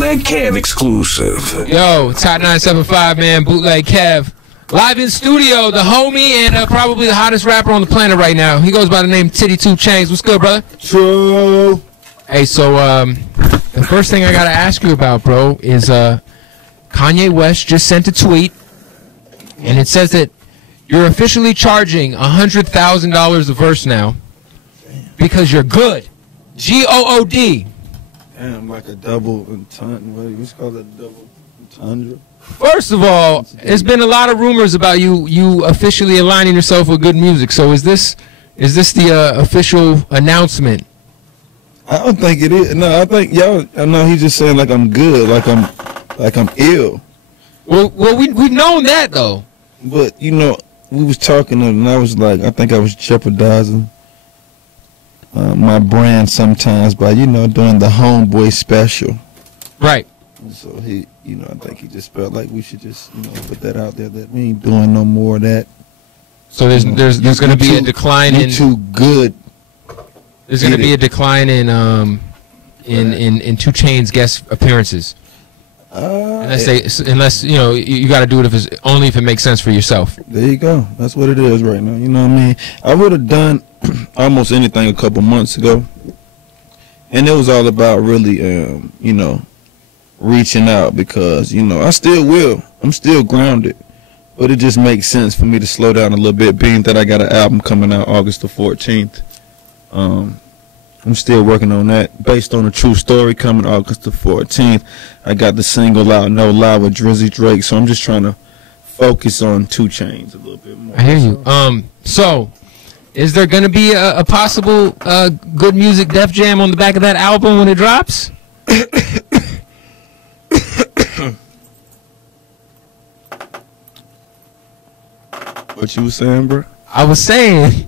Bootleg Kev exclusive. Yo, it's Hot 975, man. Bootleg Kev. Live in studio, the homie and probably the hottest rapper on the planet right now. He goes by the name Titty Two Chainz. What's good, brother? True. Hey, so the first thing I got to ask you about, bro, is Kanye West just sent a tweet, and it says that you're officially charging $100,000 a verse now because you're good. G.O.O.D. Damn, like a double entendre. What do you call it? Double entendre? First of all, there's been a lot of rumors about you officially aligning yourself with good music. So is this the official announcement? I don't think it is. No, I think y'all. I know he's just saying like I'm good, like I'm ill. Well, we've known that though. But you know, we was talking and I was like, I think I was jeopardizing my brand sometimes by doing the homeboy special. Right. And so he, I think he just felt like we should just put that out there that we ain't doing no more of that. So there's going to be a decline in. Too good. There's going to be a decline in 2 Chainz guest appearances. Unless you got to do it only if it makes sense for yourself. There you go. That's what it is right now. You know what I mean? I would have done almost anything a couple months ago, and it was all about really, reaching out because I still will. I'm still grounded, but it just makes sense for me to slow down a little bit, being that I got an album coming out August the 14th. I'm still working on that, based on a true story, coming August the 14th. I got the single out, No Lie, with Drizzy Drake, so I'm just trying to focus on 2 Chainz a little bit more. I hear you. So, is there going to be a possible good music Def Jam on the back of that album when it drops? What you was saying, bro? I was saying...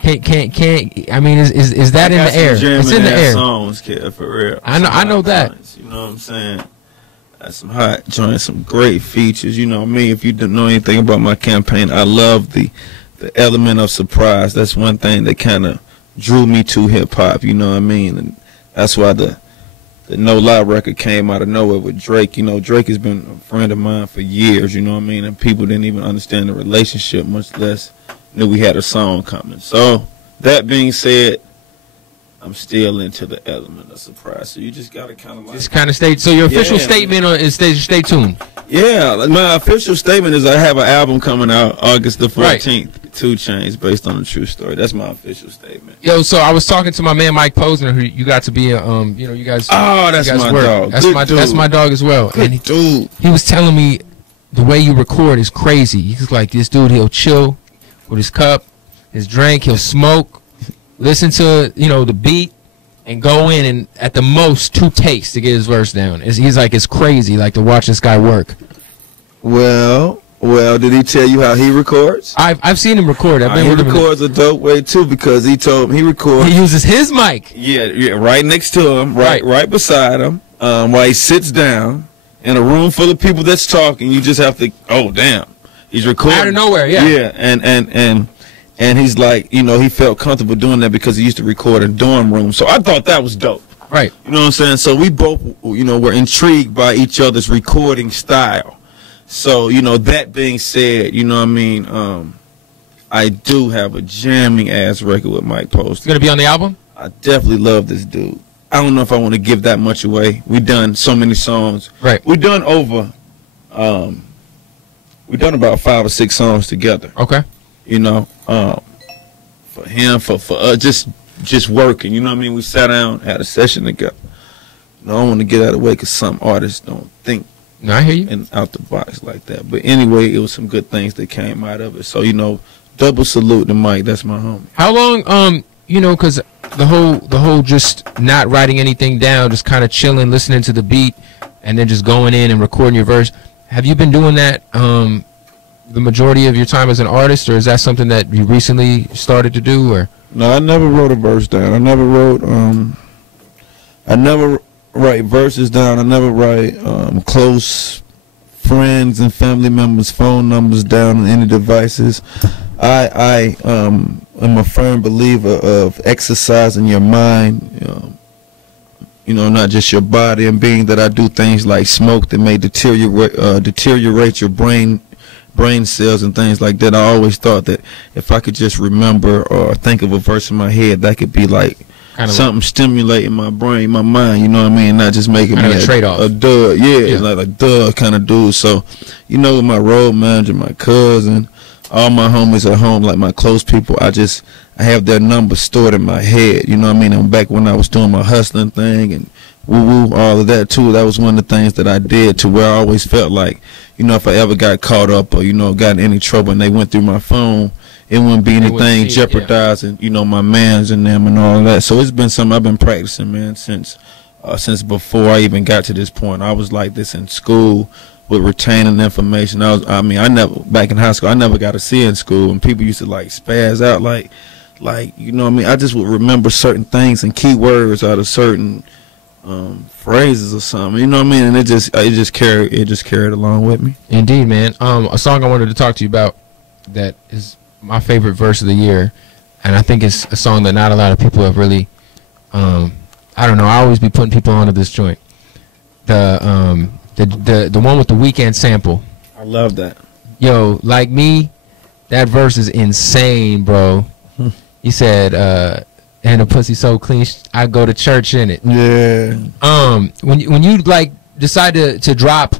Can't. I mean, is that in the air? It's in the air. Songs, Kev, for real. I know that. You know what I'm saying? That's some hot joints, some great features. You know me. If you don't know anything about my campaign, I love the element of surprise. That's one thing that kind of drew me to hip hop. You know what I mean? And that's why the No Lie record came out of nowhere with Drake. Drake has been a friend of mine for years. You know what I mean? And people didn't even understand the relationship, much less knew we had a song coming. So that being said, I'm still into the element of surprise. So you just gotta kind of like just kind of stay. So your official statement is stay tuned. Yeah, my official statement is I have an album coming out August the 14th, 2 Chainz, based on a true story. That's my official statement. Yo, so I was talking to my man Mike Posner, who you got to be you guys. Oh, that's my dog. That's my dog as well. Good dude. He was telling me the way you record is crazy. He's like, this dude, he'll chill with his cup, his drink, he'll smoke, listen to the beat, and go in and at the most 2 takes to get his verse down. He's like, it's crazy, like, to watch this guy work. Well, did he tell you how he records? I've seen him record. He records a dope way too, because he told me he records. He uses his mic. Yeah, right next to him, right beside him, while he sits down in a room full of people that's talking. You just have to. Oh damn. He's recording out of nowhere, yeah. Yeah, and he's like, he felt comfortable doing that because he used to record in dorm rooms. So I thought that was dope. Right. You know what I'm saying? So we both, were intrigued by each other's recording style. So, that being said, I do have a jamming ass record with Mike Posner. It's gonna be on the album? I definitely love this dude. I don't know if I want to give that much away. We done so many songs. Right. We done over. We've done about 5 or 6 songs together. Okay. For him, for us, just working. You know what I mean? We sat down, had a session together. I don't want to get out of the way because some artists don't think. No, I hear you. And out the box like that. But anyway, it was some good things that came out of it. So double salute to Mike. That's my homie. How long? Because the whole just not writing anything down, just kind of chilling, listening to the beat, and then just going in and recording your verse. Have you been doing that the majority of your time as an artist, or is that something that you recently started to do? Or no, I never wrote a verse down. I never wrote. I never write verses down. I never write close friends and family members' phone numbers down on any devices. I am a firm believer of exercising your mind. you know, not just your body, and being that I do things like smoke that may deteriorate your brain cells and things like that. I always thought that if I could just remember or think of a verse in my head, that could be like kind of something stimulating my brain, my mind, you know what I mean? Not just making me a trade-off. A dud, like a dud kind of dude. So, you know, with my road manager, my cousin, all my homies at home, like my close people, I have their numbers stored in my head, you know what I mean? And back when I was doing my hustling thing and woo-woo, all of that too, that was one of the things that I did, to where I always felt like, you know, if I ever got caught up or, you know, got in any trouble and they went through my phone, it wouldn't be anything jeopardizing, you know, my mans and them and all of that. So it's been something I've been practicing, man, since before I even got to this point. I was like this in school with retaining information. Back in high school, I never got to see in school, and people used to like spaz out like, you know what I mean? I just would remember certain things and key words out of certain phrases or something, you know what I mean? And it just carried along with me. Indeed, man. A song I wanted to talk to you about that is my favorite verse of the year, and I think it's a song that not a lot of people have really I don't know, I always be putting people onto this joint. The one with the Weeknd sample. I love that. Yo, like me, that verse is insane, bro. He said, and the pussy so clean, I go to church in it. Yeah. When you like decide to drop,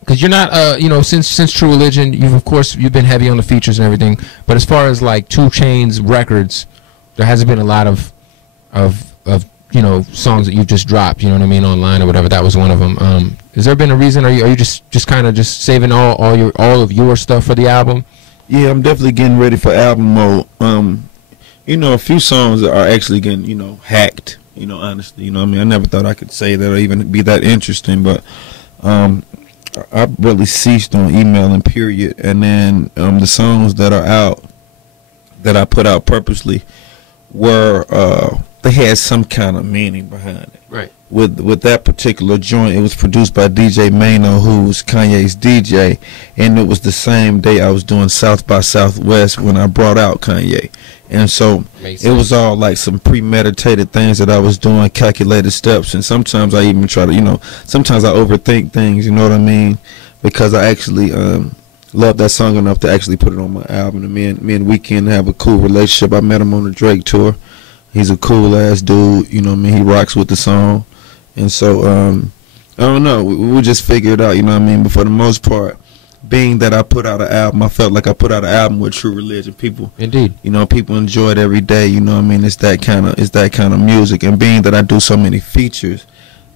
because you're not you know, since True Religion, you've been heavy on the features and everything, but as far as like 2 Chainz records, there hasn't been a lot of you know, songs that you've just dropped, you know what I mean, online or whatever. That was one of them. Has there been a reason? Are you just kind of just saving all of your stuff for the album? Yeah, I'm definitely getting ready for album mode. You know, a few songs are actually getting, you know, hacked, you know, honestly, you know what I mean? I never thought I could say that or even be that interesting, but I really ceased on emailing, period. And then the songs that are out, that I put out purposely, were they had some kind of meaning behind it. Right. With that particular joint, it was produced by DJ Mano, who's Kanye's DJ, and it was the same day I was doing South by Southwest when I brought out Kanye. And so it was all like some premeditated things that I was doing, calculated steps, and sometimes I even try to, you know, sometimes I overthink things, you know what I mean, because I actually love that song enough to actually put it on my album. And me and Weeknd have a cool relationship. I met him on the Drake tour. He's a cool ass dude, you know what I mean? He rocks with the song. And so I don't know, we'll just figure it out, you know what I mean? But for the most part, being that I put out an album, I felt like I put out an album with True Religion. People, indeed, you know, people enjoy it every day, you know what I mean? It's that kind of music. And being that I do so many features,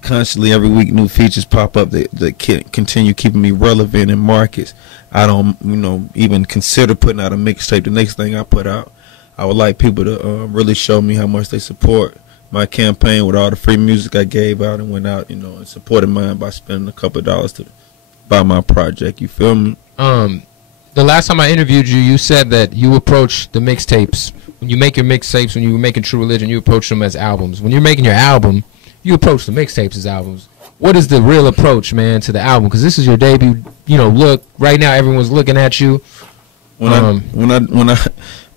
constantly every week new features pop up that continue keeping me relevant in markets. I don't, you know, even consider putting out a mixtape. The next thing I put out, I would like people to really show me how much they support my campaign with all the free music I gave out and went out, you know, and supported mine by spending a couple of dollars to buy my project. You feel me? The last time I interviewed you, you said that you approach the mixtapes. When you make your mixtapes, when you were making True Religion, you approach them as albums. When you're making your album, you approach the mixtapes as albums. What is the real approach, man, to the album? Because this is your debut, you know, look, right now everyone's looking at you.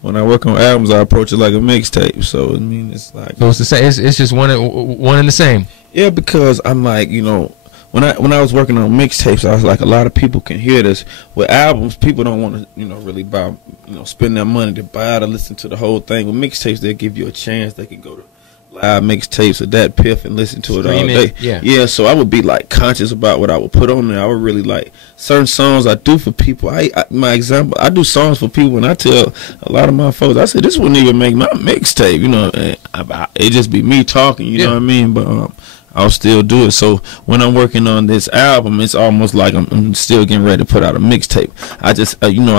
When I work on albums, I approach it like a mixtape. So I mean, it's like, so it's the same. It's just one and the same. Yeah, because I'm like, you know, when I was working on mixtapes, I was like, a lot of people can hear this. With albums, people don't want to, you know, really buy, you know, spend their money to buy to listen to the whole thing. With mixtapes, they give you a chance. They can go to live mixtapes or that piff and listen to it all day. Yeah, so I would be like conscious about what I would put on there. I would really like certain songs I do for people. My example, I do songs for people, and I tell a lot of my folks, I said, this wouldn't even make my mixtape, you know, it just be me talking, you know what I mean? But I'll still do it. So when I'm working on this album, it's almost like I'm still getting ready to put out a mixtape. I just you know,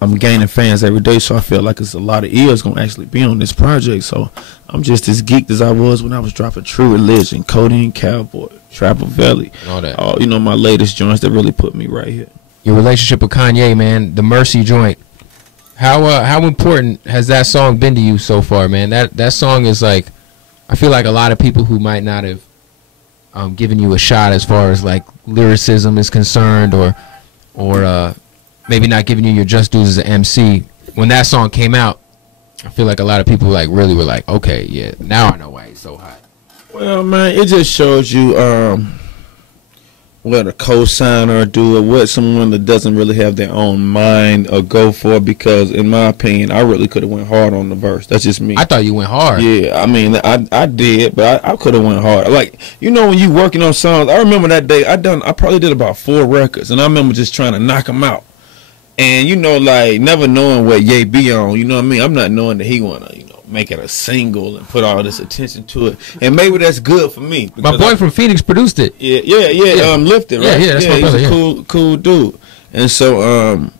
I'm gaining fans every day, so I feel like it's a lot of ears gonna actually be on this project. So I'm just as geeked as I was when I was dropping True Religion, Codeine Cowboy, Trapper Valley, all that. You know, my latest joints that really put me right here. Your relationship with Kanye, man, the Mercy joint. How important has that song been to you so far, man? That song is like, I feel like a lot of people who might not have given you a shot as far as like lyricism is concerned, or maybe not giving you your just dues as an MC. When that song came out, I feel like a lot of people like really were like, okay, yeah, now I know why he's so hot. Well, man, it just shows you what a co-signer do or what someone that doesn't really have their own mind or go for, because in my opinion I really could have went hard on the verse. That's just me. I thought you went hard. Yeah, I mean I did, but I could have went hard. Like, you know, when you working on songs, I remember that day I probably did about 4 records, and I remember just trying to knock them out, and you know, like never knowing what Ye be on, you know what I mean? I'm not knowing that he wanna, you know, make it a single and put all this attention to it, and maybe that's good for me. My boy from Phoenix produced it. Yeah. Lifted, right? Yeah, that's my brother, he's a cool dude. And so,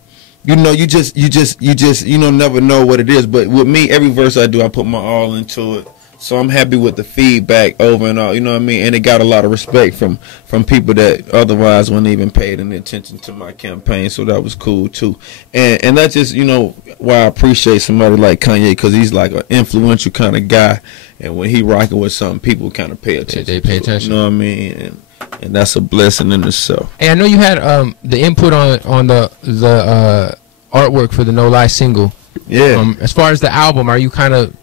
you know, you just never know what it is. But with me, every verse I do, I put my all into it. So I'm happy with the feedback over and all, you know what I mean? And it got a lot of respect from people that otherwise wouldn't even pay any attention to my campaign. So that was cool too. And that's just, you know, why I appreciate somebody like Kanye, because he's like an influential kind of guy. And when he rocking with something, people kind of pay attention. They pay attention. You know what I mean? And that's a blessing in itself. Hey, I know you had the input on the artwork for the No Lie single. Yeah. As far as the album, are you kind of?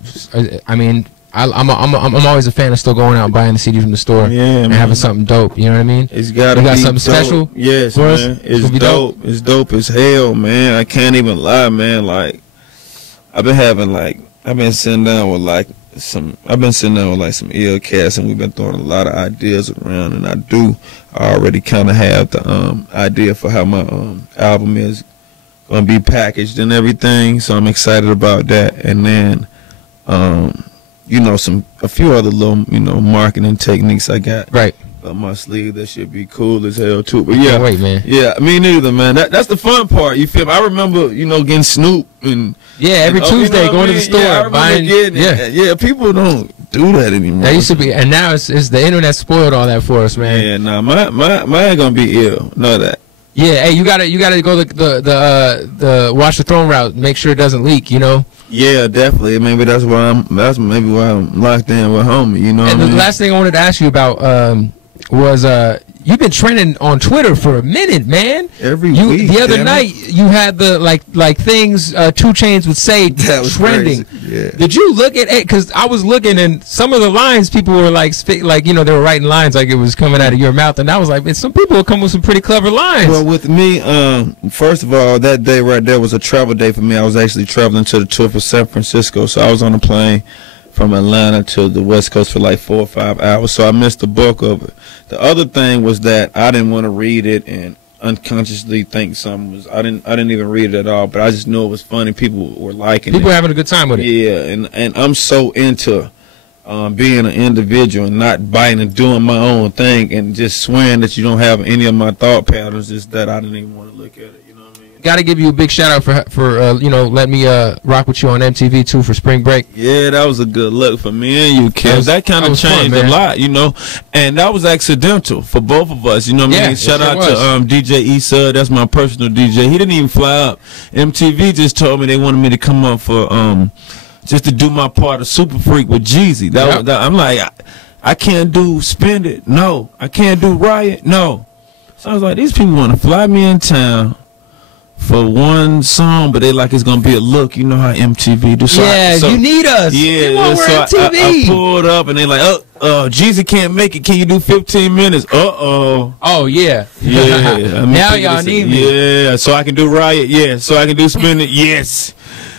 I mean, I'm always a fan of still going out and buying the CD from the store, and having something dope. You know what I mean? It's got to be something dope. Special. Yes, for man. Us? It's dope. It's dope as hell, man. I can't even lie, man. Like, I've been sitting down with some ill cats, and we've been throwing a lot of ideas around, and I already kind of have the idea for how my album is gonna be packaged and everything. So I'm excited about that, and then you know, a few other little, you know, marketing techniques I got up my sleeve that should be cool as hell too. But yeah, can't wait, man. Yeah, me neither, man. That's the fun part. You feel me? I remember, you know, getting Snoop and every Tuesday, you know, going to the store, buying. Yeah, people don't do that anymore. That used to be, and now it's the internet spoiled all that for us, man. Yeah, nah, mine gonna be ill. Know that. Yeah, hey, you gotta go the Watch the Throne route. Make sure it doesn't leak. You know. Yeah, definitely. Maybe that's why I'm locked in with homie. You know. And the last thing I wanted to ask you about was you've been trending on Twitter for a minute, man. Every week. The other night you had the like things 2 Chainz would say trending. Yeah. Did you look at it? Because I was looking, and some of the lines people were like you know, they were writing lines like it was coming out of your mouth, and I was like, man, some people will come with some pretty clever lines. Well, with me, first of all, that day right there was a travel day for me. I was actually traveling to the tour for San Francisco, so I was on a plane from Atlanta to the West Coast for like 4 or 5 hours, so I missed the bulk of it. The other thing was that I didn't want to read it and unconsciously think something was. I didn't even read it at all, but I just knew it was funny. People were liking it. People were having a good time with it. Yeah, and I'm so into being an individual and not biting and doing my own thing and just swearing that you don't have any of my thought patterns, is that I didn't even want to look at it. You know what I mean? Got to give you a big shout out for you know, letting me rock with you on MTV too for Spring Break. Yeah, that was a good look for me and you, Kev. That kind of changed fun, a lot, you know, and that was accidental for both of us. You know what I mean? Shout out to DJ Issa. That's my personal DJ. He didn't even fly up. MTV just told me they wanted me to come up for just to do my part of Super Freak with Jeezy. I'm like, I can't do Spend It. No, I can't do Riot. No. So I was like, these people want to fly me in town for one song, but they like it's gonna be a look. You know how MTV do. So you need us. Yeah, so I pulled up and they like, Jeezy can't make it. Can you do 15 minutes? Oh yeah. Yeah. Now y'all need me. Yeah, so I can do Riot. Yeah, so I can do Spin It. Yes.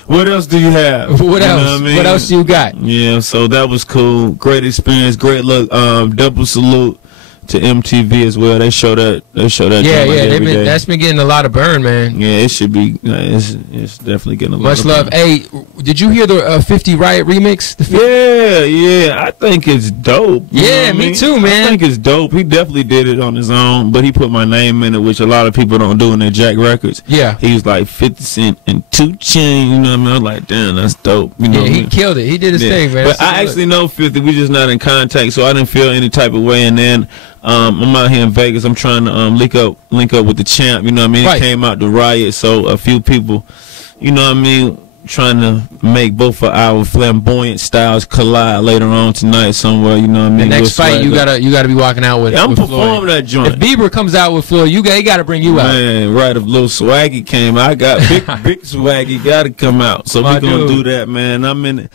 What else do you have? What else? I mean? What else you got? Yeah, so that was cool. Great experience. Great look. Double salute to MTV as well. They show that. Yeah. That's been getting a lot of burn, man. Yeah, it should be. It's definitely getting a lot. Much love. Hey, did you hear the 50 Riot remix? Yeah. I think it's dope. Yeah, me too, man. I think it's dope. He definitely did it on his own, but he put my name in it, which a lot of people don't do in their Jack records. Yeah. He was like 50 Cent and 2 Chainz. You know what I mean? I was like, damn, that's dope. You know, he killed it. He did his thing, man. But I actually know 50. We just not in contact, so I didn't feel any type of way. And then I'm out here in Vegas. I'm trying to link up with the champ. You know what I mean? It came out to Riot, so a few people, you know what I mean, trying to make both of our flamboyant styles collide later on tonight somewhere. You know what I mean? The next fight, you gotta be walking out with. Yeah, I'm with performing Floyd. that joint. If Bieber comes out with Floyd, he gotta bring you out. Man, right? If Lil Swaggy came, I got big Swaggy gotta come out. So we gonna do that, man. I'm in it.